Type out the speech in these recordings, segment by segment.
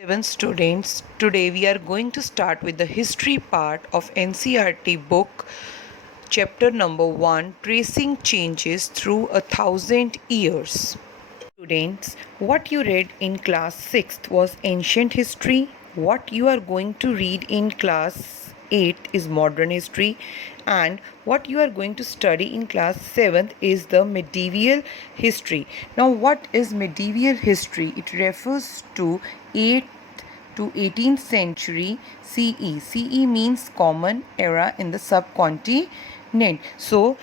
7 students, today we are going to start with the history part of NCERT book, chapter number 1, Tracing Changes Through 1,000 Years. Students, what you read in class 6th was ancient history. What you are going to read in class 8 is modern history, and what you are going to study in class 7th is the medieval history. Now, what is medieval history? It refers to 8th to 18th century CE. CE means common era in the subcontinent. So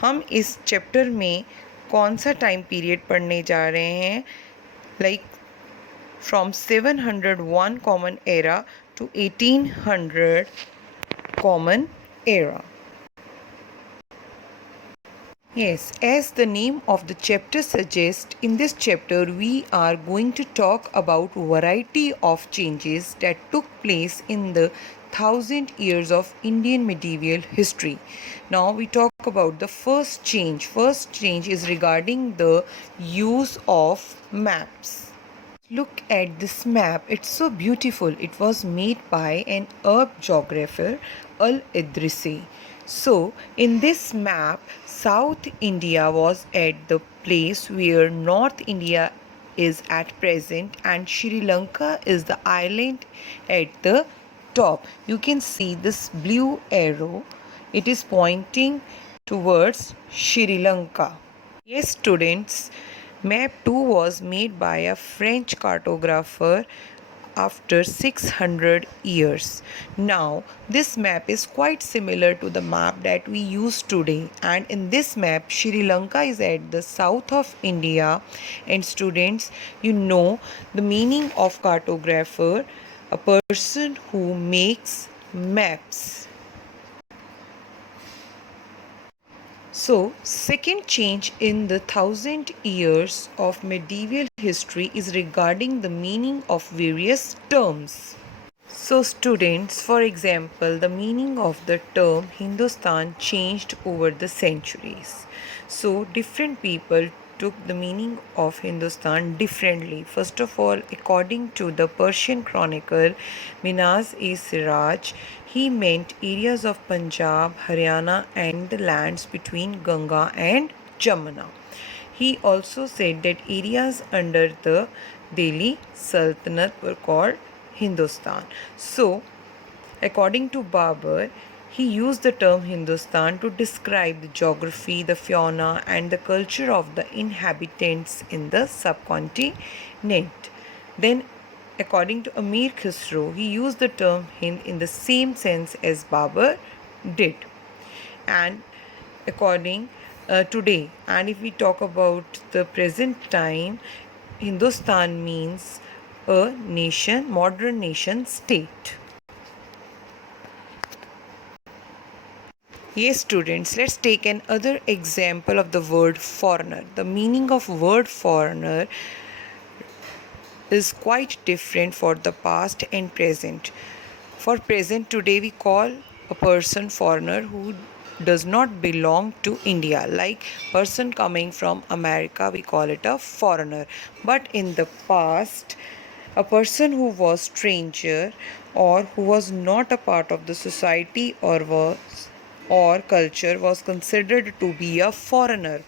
हम इस chapter में कौन सा time period पढ़ने जा रहे हैं, like from 701 common era to 1800 common era. Yes, as the name of the chapter suggests, in this chapter we are going to talk about variety of changes that took place in the 1,000 years of Indian medieval history. Now we talk about the first change. First change is regarding the use of maps. Look at this map, it's so beautiful. It was made by an Arab geographer, Al-Idrisi. So, in this map, South India was at the place where North India is at present, and Sri Lanka is the island at the top. You can see this blue arrow, it is pointing towards Sri Lanka. Yes, students, map 2 was made by a French cartographer after 600 years. Now, this map is quite similar to the map that we use today, and in this map, Sri Lanka is at the south of India. And students, you know the meaning of cartographer, a person who makes maps. So, second change in the 1,000 years of medieval history is regarding the meaning of various terms. So, students, for example, the meaning of the term Hindustan changed over the centuries. So, different people took the meaning of Hindustan differently. First of all, according to the Persian chronicle Minaz-e-Siraj, he meant areas of Punjab, Haryana and the lands between Ganga and Jamuna. He also said that areas under the Delhi Sultanate were called Hindustan. So, according to Babur, he used the term Hindustan to describe the geography, the fauna, and the culture of the inhabitants in the subcontinent. Then, according to Amir Khusro, he used the term Hind in the same sense as Babur did. And according today, and if we talk about the present time, Hindustan means a nation, modern nation state. Yes, students, let's take another example of the word foreigner. The meaning of word foreigner is quite different for the past and present. For present, today we call a person foreigner who does not belong to India. Like person coming from America, we call it a foreigner. But in the past, a person who was stranger or who was not a part of the society or culture was considered to be a foreigner.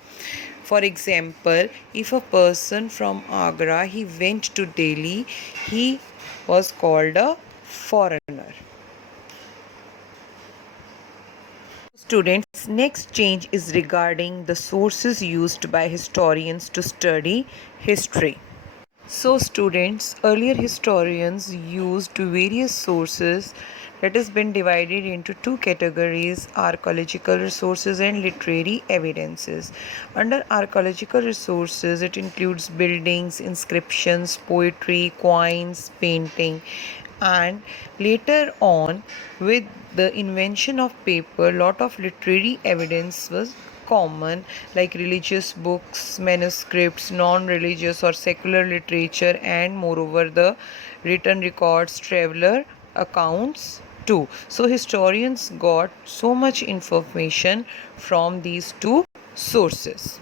For example, if a person from Agra he went to Delhi, he was called a foreigner. Students, next change is regarding the sources used by historians to study history. So students, earlier historians used various sources that has been divided into two categories: archaeological resources and literary evidences. Under archaeological resources, it includes buildings, inscriptions, poetry, coins, painting, and later on, with the invention of paper, lot of literary evidence was common, like religious books, manuscripts, non-religious or secular literature, and moreover the written records, traveler accounts too. So historians got so much information from these two sources.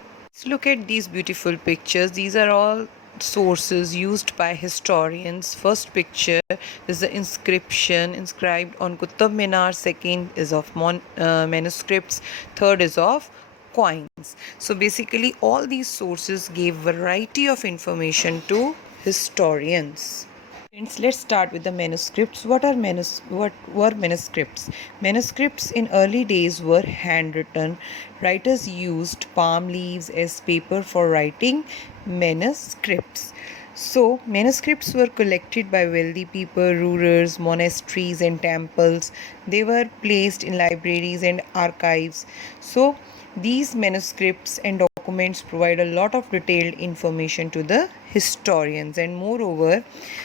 Let's look at these beautiful pictures. These are all sources used by historians. First picture is the inscription inscribed on Qutub Minar. Second is of manuscripts. Third is of coins. So basically all these sources gave variety of information to historians. Friends, let's start with the manuscripts. What were manuscripts? Manuscripts in early days were handwritten. Writers used palm leaves as paper for writing manuscripts. So, manuscripts were collected by wealthy people, rulers, monasteries, and temples. They were placed in libraries and archives. So, these manuscripts and documents provide a lot of detailed information to the historians, and moreover,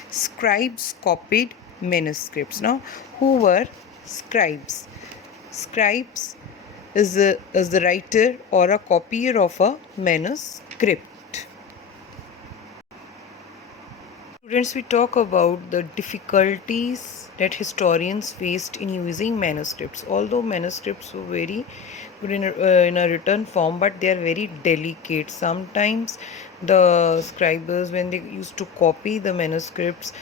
scribes copied manuscripts. Now, who were scribes? Scribes is the writer or a copier of a manuscript. Students, we talk about the difficulties that historians faced in using manuscripts. Although manuscripts were very good in a written form, but they are very delicate. Sometimes the scribes, when they used to copy the manuscripts,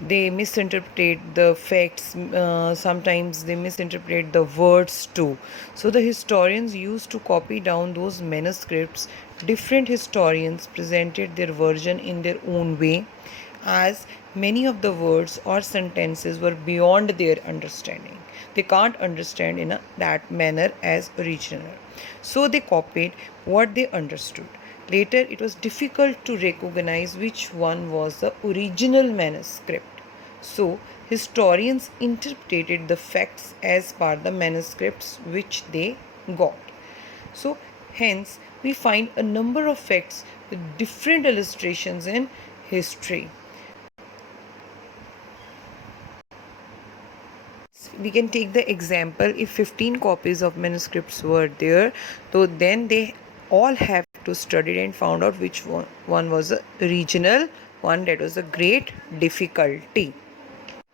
they misinterpret the facts. Sometimes they misinterpret the words too. So the historians used to copy down those manuscripts. Different historians presented their version in their own way, as many of the words or sentences were beyond their understanding. They can't understand in that manner as original. So they copied what they understood. Later, it was difficult to recognize which one was the original manuscript. So, historians interpreted the facts as per the manuscripts which they got. So, hence, we find a number of facts with different illustrations in history. We can take the example, if 15 copies of manuscripts were there, so then they all have to study and found out which one was the original one. That was a great difficulty.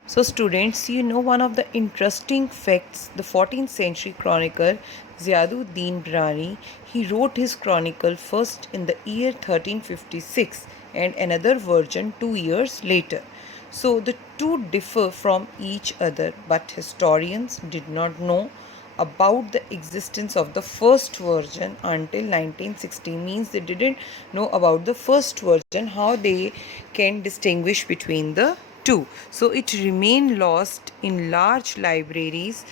So students, one of the interesting facts, the 14th century chronicler Ziauddin Brani, he wrote his chronicle first in the year 1356 and another version 2 years later. So the two differ from each other, but historians did not know about the existence of the first version until 1960. Means they didn't know about the first version, how they can distinguish between the two. So it remained lost in large libraries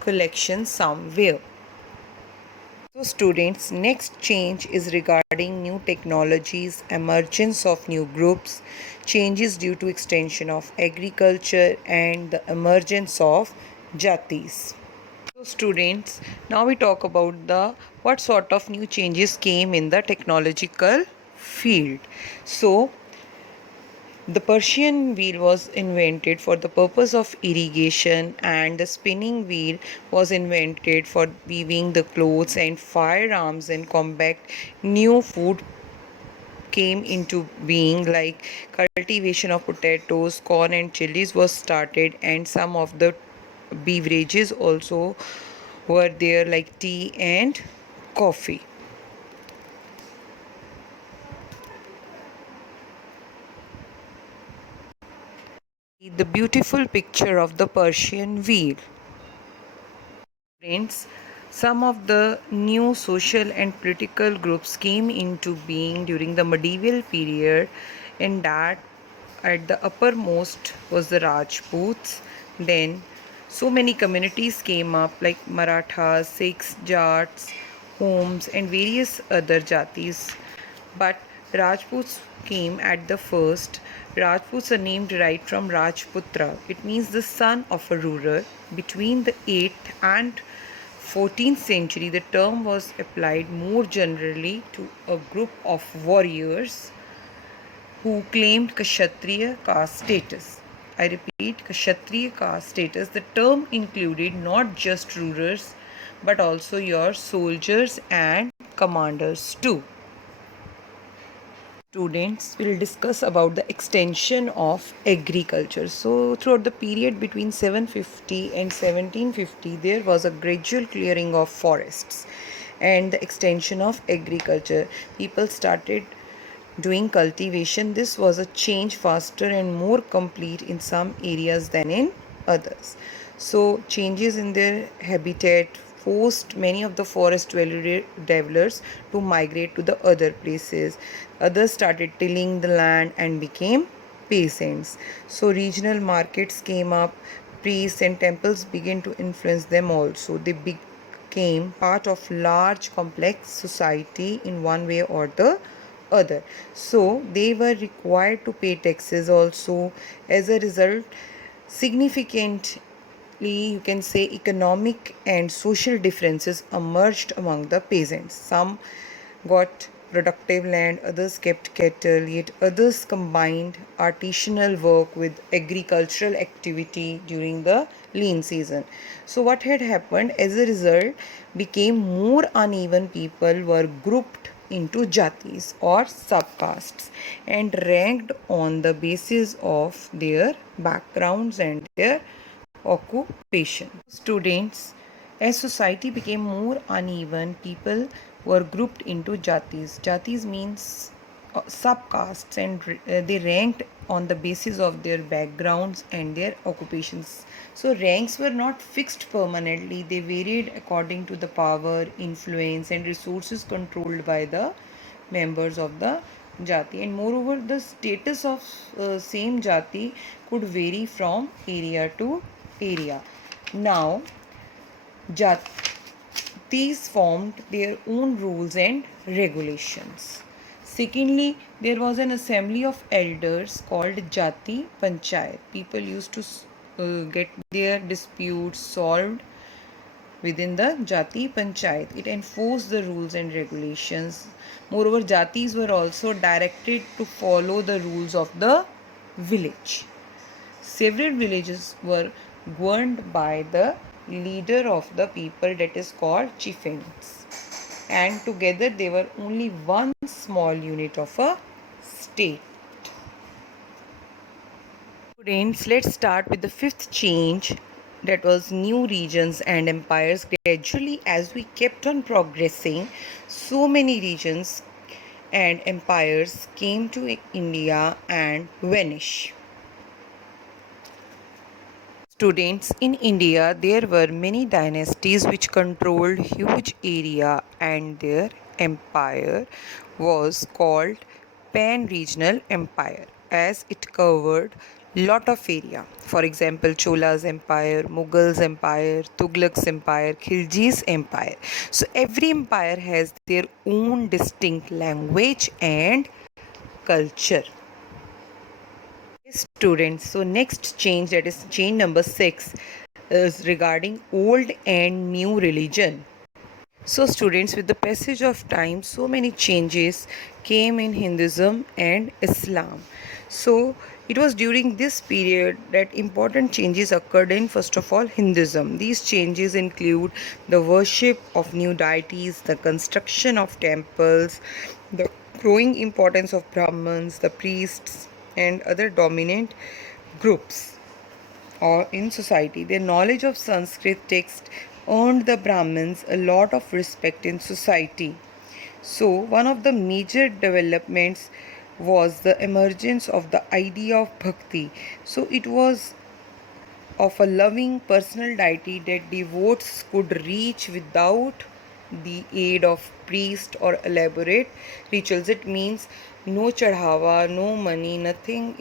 collections somewhere. So students, next change is regarding new technologies, emergence of new groups, changes due to extension of agriculture and the emergence of jatis. So students, now we talk about the what sort of new changes came in the technological field. So the Persian wheel was invented for the purpose of irrigation, and the spinning wheel was invented for weaving the clothes and firearms and combat. New food came into being, like cultivation of potatoes, corn and chilies was started, and some of the beverages also were there, like tea and coffee. The beautiful picture of the Persian wheel. Friends, some of the new social and political groups came into being during the medieval period, and that at the uppermost was the Rajputs. Then so many communities came up, like Marathas, Sikhs, Jats, Homs, and various other jatis. But Rajputs came at the first. Rajputs are named right from Rajputra. It means the son of a ruler. Between the 8th and 14th century, the term was applied more generally to a group of warriors who claimed Kshatriya caste status. I repeat, Kshatriya caste status. The term included not just rulers but also your soldiers and commanders too. Students will discuss about the extension of agriculture. So throughout the period between 750 and 1750, there was a gradual clearing of forests and the extension of agriculture. People started doing cultivation. This was a change faster and more complete in some areas than in others. So changes in their habitat forced many of the forest dwellers to migrate to the other places. Others started tilling the land and became peasants. So regional markets came up, priests and temples began to influence them also. They became part of large complex society in one way or the other. So they were required to pay taxes also. As a result, significantly you can say economic and social differences emerged among the peasants. Some got productive land, others kept cattle, yet others combined artisanal work with agricultural activity during the lean season. So what had happened as a result became more uneven. People were grouped into jatis or subcastes and ranked on the basis of their backgrounds and their occupation. Students, as society became more uneven, people were grouped into jatis. Jatis means subcastes, and they ranked on the basis of their backgrounds and their occupations. So ranks were not fixed permanently, they varied according to the power, influence, and resources controlled by the members of the jati. And moreover, the status of same jati could vary from area to area. Now jatis formed their own rules and regulations. Secondly, there was an assembly of elders called Jati Panchayat. People used to get their disputes solved within the Jati Panchayat. It enforced the rules and regulations. Moreover, Jatis were also directed to follow the rules of the village. Several villages were governed by the leader of the people, that is called chieftains. And together they were only one small unit of a state. Students, let's start with the fifth change, that was new regions and empires. Gradually, as we kept on progressing, so many regions and empires came to India and vanished. Students, in India, there were many dynasties which controlled huge area, and their empire was called pan-regional empire as it covered lot of area. For example, Chola's empire, Mughals empire, Tughlaq's empire, Khilji's empire. So every empire has their own distinct language and culture. Students, so next change, that is change number 6, is regarding old and new religion. So students, with the passage of time, so many changes came in Hinduism and Islam. So it was during this period that important changes occurred in, first of all, Hinduism. These changes include the worship of new deities, the construction of temples, the growing importance of Brahmins, the priests, and other dominant groups or in society. Their knowledge of Sanskrit text earned the Brahmins a lot of respect in society. So, one of the major developments was the emergence of the idea of bhakti. So, it was of a loving personal deity that devotees could reach without the aid of priest or elaborate rituals. It means no chadhawa, no money, nothing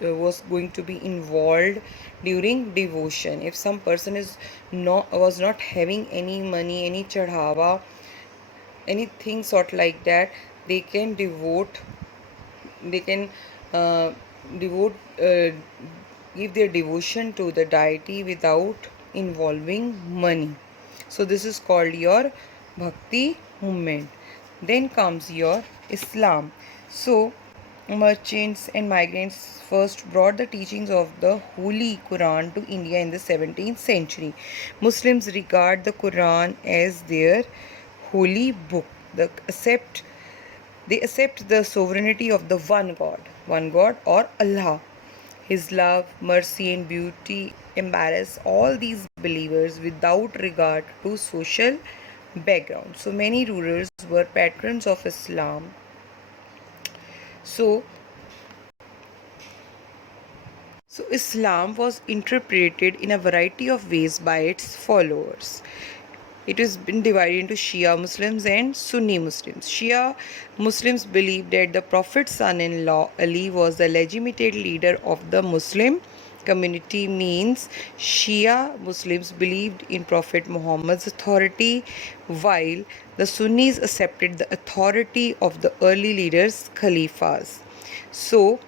was going to be involved during devotion. If some person was not having any money, any chadhawa, anything sort like that, they can they can uh, devote give their devotion to the deity without involving money. So this is called your bhakti movement. Then comes your Islam. So merchants and migrants first brought the teachings of the Holy Quran to India in the 17th century. Muslims regard the Quran as their holy book. They accept the sovereignty of the one God or Allah. His love, mercy, and beauty embrace all these believers without regard to social background. So many rulers were patrons of Islam. So Islam was interpreted in a variety of ways by its followers. It has been divided into Shia Muslims and Sunni Muslims. Shia Muslims believe that the Prophet's son-in-law Ali was the legitimate leader of the Muslim community. Means Shia Muslims believed in Prophet Muhammad's authority, while the Sunnis accepted the authority of the early leaders, Khalifas. So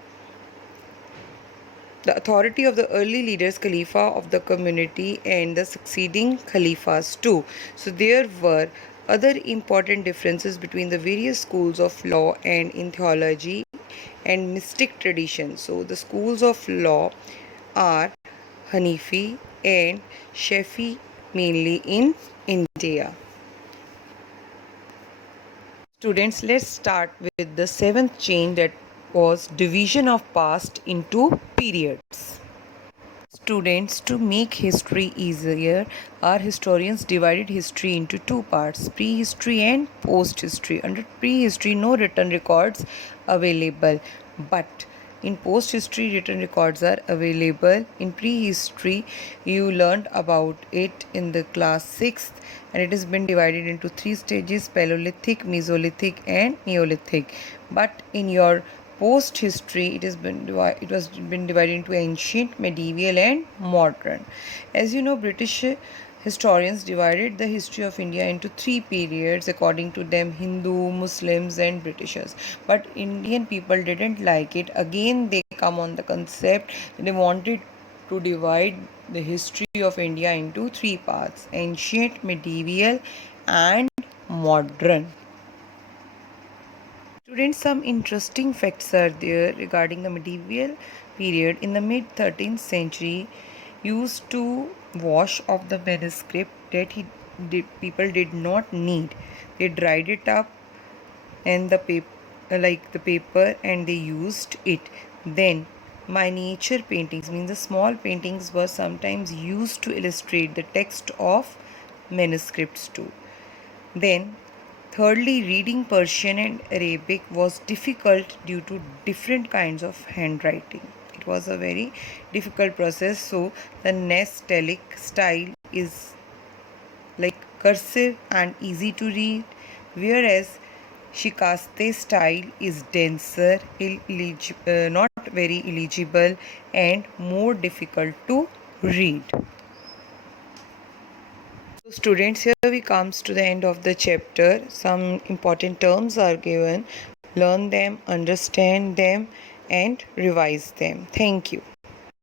the authority of the early leaders, Khalifa of the community, and the succeeding Khalifas too. So there were other important differences between the various schools of law and in theology and mystic tradition. So the schools of law are Hanifi and Shafi, mainly in India. Students, let's start with the seventh chain, that was division of past into periods. Students, to make history easier, our historians divided history into two parts, prehistory and post history. Under prehistory, no written records available, but in post history, written records are available. In prehistory, you learned about it in the class 6th, and it has been divided into three stages: Paleolithic, Mesolithic, and Neolithic. But in your post history, it has been divided into ancient, medieval, and modern. As you know, British historians divided the history of India into three periods, according to them: Hindu, Muslims, and Britishers. But Indian people didn't like it. Again, they come on the concept, they wanted to divide the history of India into three parts: ancient, medieval, and modern. Students, some interesting facts are there regarding the medieval period. In the mid 13th century, used to wash off the manuscript that people did not need. They dried it up and the paper, like the paper, and they used it. Then miniature paintings, means the small paintings, were sometimes used to illustrate the text of manuscripts too. Then, thirdly, reading Persian and Arabic was difficult due to different kinds of handwriting. It was a very difficult process. So, the Nastaliq style is like cursive and easy to read, whereas Shikaste style is denser, not very illegible, and more difficult to read. So students, here we comes to the end of the chapter. Some important terms are given. Learn them, understand them, and revise them. Thank you.